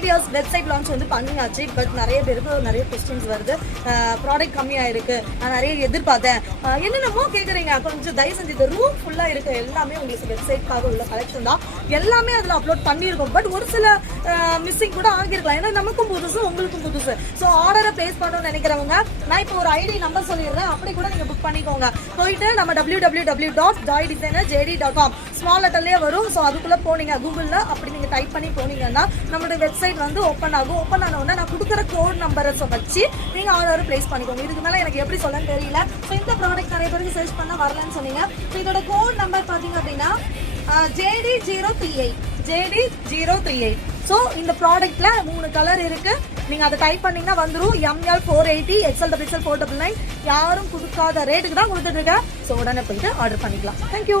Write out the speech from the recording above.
Ideas website launch வந்து பண்ணியாச்சு. But நிறைய பேருக்கு நிறைய கொஸ்டின்ஸ் வருது. ப்ராடக்ட் கம்மியாக இருக்கு, நான் நிறைய எதிர்பார்த்தேன், என்னென்னமோ கேட்குறீங்க. கொஞ்சம் தயவு செஞ்சு இந்த ரூம் ஃபுல்லாக இருக்க எல்லாமே உங்களுக்கு வெப்சைட்காக உள்ள கலெக்ஷன் தான். எல்லாமே அதில் அப்லோட் பண்ணியிருக்கோம். பட் ஒரு சில மிஸ்ஸிங் கூட ஆகிருக்கலாம். ஏன்னா நமக்கும் புதுசு உங்களுக்கும் புதுசு. ஸோ ஆர்டரை பிளேஸ் பண்ணணும்னு நினைக்கிறவங்க நான் இப்போ ஒரு ஐடி நம்பர் சொல்லிடுறேன், அப்படி கூட நீங்கள் புக் பண்ணிக்கோங்க. போயிட்டு நம்ம www.joydesignerjd.com ஸ்மால் லெட்டர்லேயே வரும். ஸோ அதுக்குள்ளே போனீங்க கூகுளில், அப்படி நீங்கள் டைப் பண்ணி போனீங்கன்னா நம்மளோட வெப்சைட் வந்து ஓப்பன் ஆகும். ஓப்பன் ஆனவுடனே நான் கொடுக்குற கோட் நம்பரை வச்சு நீங்கள் ஆர்டர் பிளேஸ் பண்ணிக்கோங்க. இதுக்கு மேலே எனக்கு எப்படி சொல்லன்னு தெரியல. ஸோ இந்த ப்ராடக்ட் நிறைய பேருக்கு சர்ச் பண்ணால் வரலன்னு சொன்னீங்க. ஸோ இதோட கோட் நம்பர் பார்த்தீங்க அப்படின்னா JD038. ஸோ இந்த ப்ராடக்ட்ல 3 கலர் இருக்கு. நீங்க அதை டைப் பண்ணீங்கன்னா வந்துடும். ML 480, XL XL 499. யாரும் கொடுக்காத ரேட்டுக்கு தான் கொடுத்துட்டு இருக்கேன். ஸோ உடனே போயிட்டு ஆர்டர் பண்ணிக்கலாம். தேங்க்யூ.